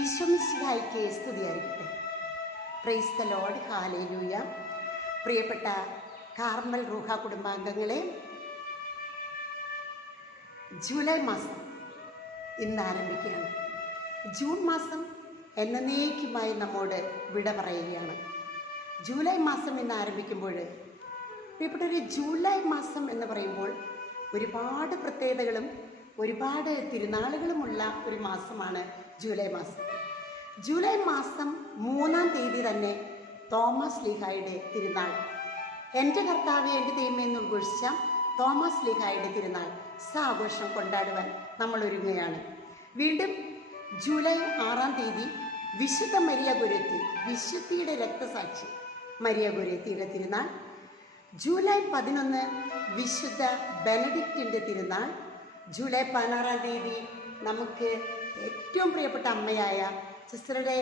ഈശോമിശിഹായ്ക്ക് സ്തുതിയായിരിക്കട്ടെ. Praise the Lord. Hallelujah. പ്രിയപ്പെട്ട Carmel റൂഹ കുടുംബാംഗങ്ങളെ, ജൂലൈ മാസം ഇന്ന് ആരംഭിക്കുകയാണ്. ജൂൺ മാസം എന്നേക്കുമായി നമ്മോട് വിട പറയുകയാണ്. ജൂലൈ മാസം ഇന്ന് ആരംഭിക്കുമ്പോൾ പ്രിയപ്പെട്ടൊരു ജൂലൈ മാസം എന്ന് പറയുമ്പോൾ ഒരുപാട് പ്രത്യേകതകളും ഒരുപാട് തിരുനാളുകളുമുള്ള ഒരു മാസമാണ് ജൂലൈ മാസം. ജൂലൈ മാസം 3-ാം തീയതി തന്നെ തോമസ് ശ്ലീഹായുടെ തിരുനാൾ, എൻ്റെ കർത്താവേ എൻ്റെ ദൈവമേ എന്ന് ഉദ്ഘോഷിച്ച തോമസ് ശ്ലീഹായുടെ തിരുനാൾ ആഘോഷം കൊണ്ടാടുവാൻ നമ്മൾ ഒരുങ്ങുകയാണ്. വീണ്ടും ജൂലൈ 6-ാം തീയതി വിശുദ്ധ മരിയ ഗൊരെത്തി, വിശുദ്ധിയുടെ രക്തസാക്ഷി മരിയ ഗൊരെത്തിയുടെ തിരുനാൾ. ജൂലൈ 11 വിശുദ്ധ ബെനഡിക്റ്റിൻ്റെ തിരുനാൾ. ജൂലൈ 16-ാം തീയതി നമുക്ക് ഏറ്റവും പ്രിയപ്പെട്ട അമ്മയായ സിസ്റ്ററുടെ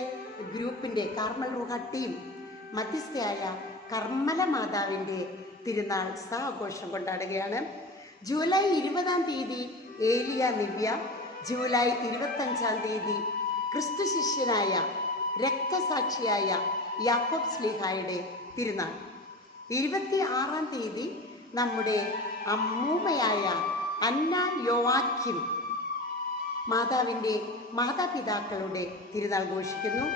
ഗ്രൂപ്പിൻ്റെ കാർമൽ റൂഹ ടീം മധ്യസ്ഥയായ കർമ്മല മാതാവിൻ്റെ തിരുനാൾ ആഘോഷം കൊണ്ടാടുകയാണ്. ജൂലൈ 20-ാം തീയതി ഏലിയ നിവ്യ. ജൂലൈ 25-ാം തീയതി ക്രിസ്തു ശിഷ്യനായ രക്തസാക്ഷിയായ യാക്കോബ് ശ്ലീഹായുടെ തിരുനാൾ. 26-ാം തീയതി നമ്മുടെ അമ്മൂമ്മയായ അന്ന യോവാക്യം മാതാപിതാക്കളുടെ തിരുനാൾ ഘോഷിക്കുന്നു.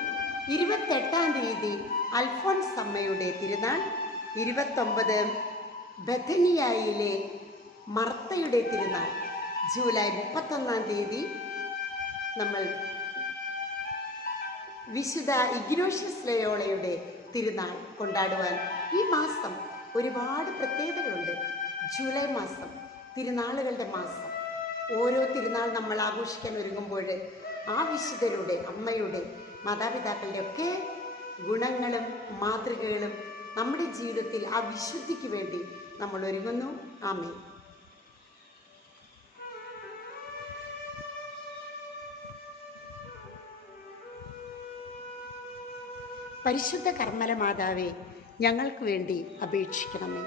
28-ാം തീയതി അൽഫോൻസ് അമ്മയുടെ തിരുനാൾ. 29 ബഥനിയയിലെ മർത്തയുടെ തിരുനാൾ. ജൂലൈ 31-ാം തീയതി നമ്മൾ വിശുദ്ധ ഇഗ്നോഷ്യസ് ലയോളയുടെ തിരുനാൾ കൊണ്ടാടുവാൻ ഈ മാസം ഒരുപാട് പ്രത്യേകതകളുണ്ട്. ജൂലൈ മാസം തിരുനാളുകളുടെ മാസം. ഓരോ തിരുനാൾ നമ്മൾ ആഘോഷിക്കാൻ ഒരുങ്ങുമ്പോൾ ആ വിശുദ്ധരുടെ, അമ്മയുടെ, മാതാപിതാക്കളുടെ ഒക്കെ ഗുണങ്ങളും മാതൃകകളും നമ്മുടെ ജീവിതത്തിൽ ആ വിശുദ്ധിക്ക് വേണ്ടി നമ്മൾ ഒരുങ്ങുന്നു. ആമേൻ. പരിശുദ്ധ കർമ്മല മാതാവേ, ഞങ്ങൾക്ക് വേണ്ടി അപേക്ഷിക്കണമേ.